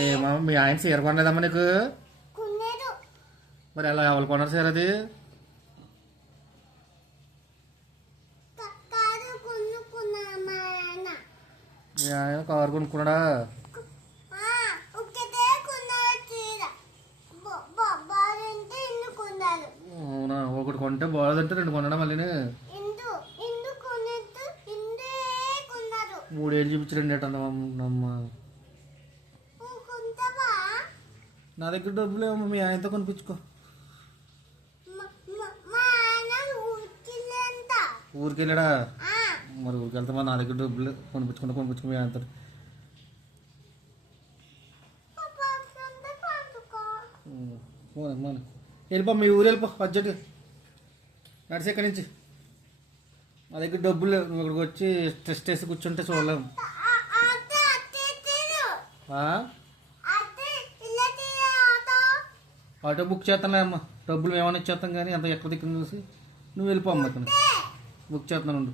ఏమో మీ ఆయన చీర కొనలేదమ్మా నీకు? కొనేదు. మరి ఎలా ఎవరు కొన్నారు చీర అది? కారు కొనుక్కున్నా మా ఆయన. మీ ఆయన కారు కొనుక్కున్నాడా? ఒక్కటే కొన్నారు చీర. బాగుంటే ఇల్లు కొన్నారు. అవునా, ఒకటి కొంటే బాగుందంటే రెండు కొనడా మళ్ళీ? ఇందు కొనేది ఇందే కొన్నారు. 3 ఏళ్ళు చూపించి 2 ఏటమ్మా. కొంటావా? నా దగ్గర డబ్బులు ఏమో మీ ఆయనతో కొనిపించుకో. మా ఆయన ఊరికెళ్ళంట. ఊరికి వెళ్ళాడా? మరి ఊరికి వెళ్తామా? నా దగ్గర డబ్బులు కొనిపించుకో మీ ఆయనతో. వెళ్ళిపో, మీ ఊరు వెళ్ళిపో అర్జెంట్ నడిచి ఇక్కడి నుంచి. నా దగ్గర డబ్బులు నువ్వు ఇక్కడికి వచ్చి స్ట్రెస్ చేసి కూర్చుంటే చూడలేము. ఆటో బుక్ చేస్తానులే అమ్మ, డబ్బులు ఏమైనా ఇచ్చేస్తాం కానీ అంత ఎక్కడ దిక్కుని చూసి నువ్వు వెళ్ళిపో అమ్మ. ఇక్కడ బుక్ చేస్తున్నాను.